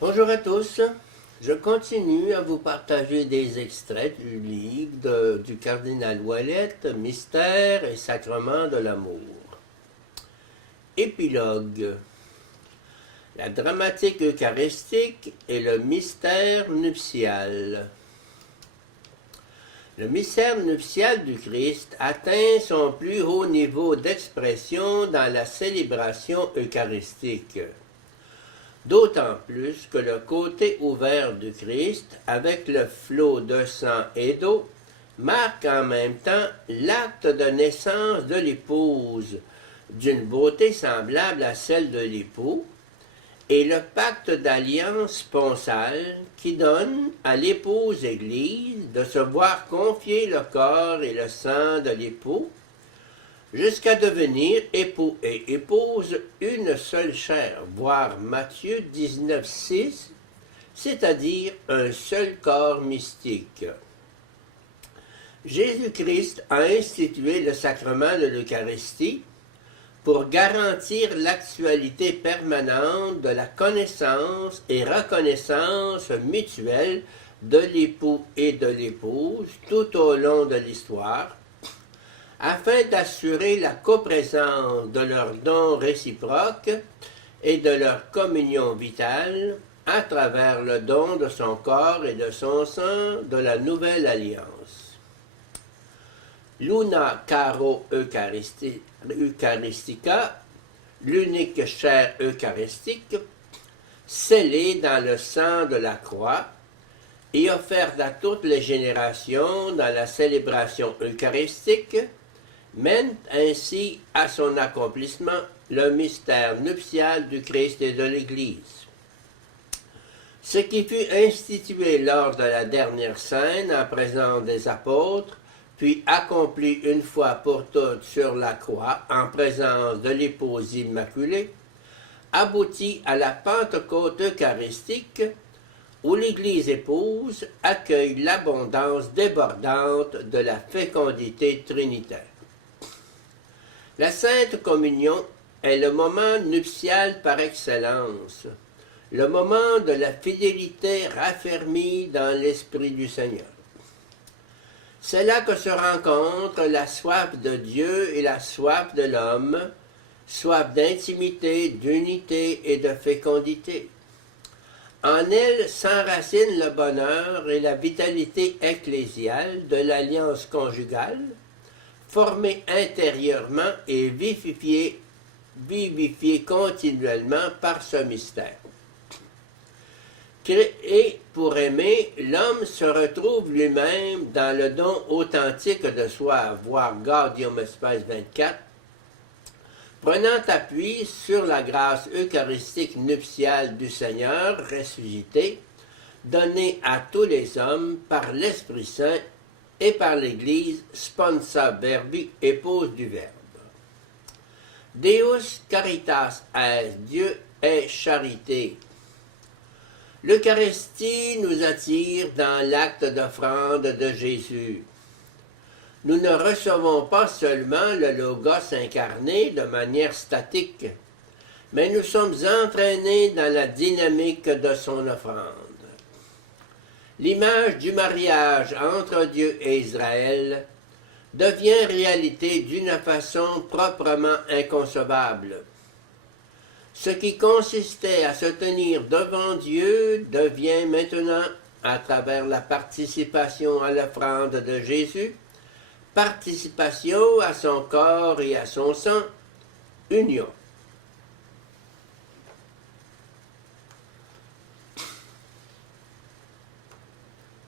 Bonjour à tous, je continue à vous partager des extraits du livre du cardinal Ouellette, Mystère et sacrement de l'amour. Épilogue. La dramatique eucharistique et le mystère nuptial. Le mystère nuptial du Christ atteint son plus haut niveau d'expression dans la célébration eucharistique. D'autant plus que le côté ouvert du Christ, avec le flot de sang et d'eau, marque en même temps l'acte de naissance de l'épouse, d'une beauté semblable à celle de l'époux, et le pacte d'alliance sponsale qui donne à l'épouse Église de se voir confier le corps et le sang de l'époux, jusqu'à devenir époux et épouse une seule chair, voir Matthieu 19,6, c'est-à-dire un seul corps mystique. Jésus-Christ a institué le sacrement de l'Eucharistie pour garantir l'actualité permanente de la connaissance et reconnaissance mutuelle de l'époux et de l'épouse tout au long de l'histoire, afin d'assurer la coprésence de leurs dons réciproques et de leur communion vitale à travers le don de son corps et de son sang de la nouvelle alliance. Luna Caro Eucharistica, l'unique chair eucharistique, scellée dans le sang de la croix et offerte à toutes les générations dans la célébration eucharistique, mène ainsi à son accomplissement le mystère nuptial du Christ et de l'Église. Ce qui fut institué lors de la dernière scène en présence des apôtres, puis accompli une fois pour toutes sur la croix en présence de l'épouse immaculée, aboutit à la Pentecôte eucharistique où l'Église épouse accueille l'abondance débordante de la fécondité trinitaire. La Sainte Communion est le moment nuptial par excellence, le moment de la fidélité raffermie dans l'Esprit du Seigneur. C'est là que se rencontrent la soif de Dieu et la soif de l'homme, soif d'intimité, d'unité et de fécondité. En elle s'enracine le bonheur et la vitalité ecclésiale de l'alliance conjugale, formée intérieurement et vivifiée continuellement par ce mystère. Créé pour aimer, l'homme se retrouve lui-même dans le don authentique de soi, voir Gaudium Spes 24, prenant appui sur la grâce eucharistique nuptiale du Seigneur ressuscité, donnée à tous les hommes par l'Esprit Saint et par l'Église, sponsa verbi, épouse du Verbe. Deus caritas est, Dieu est charité. L'Eucharistie nous attire dans l'acte d'offrande de Jésus. Nous ne recevons pas seulement le Logos incarné de manière statique, mais nous sommes entraînés dans la dynamique de son offrande. L'image du mariage entre Dieu et Israël devient réalité d'une façon proprement inconcevable. Ce qui consistait à se tenir devant Dieu devient maintenant, à travers la participation à l'offrande de Jésus, participation à son corps et à son sang, union.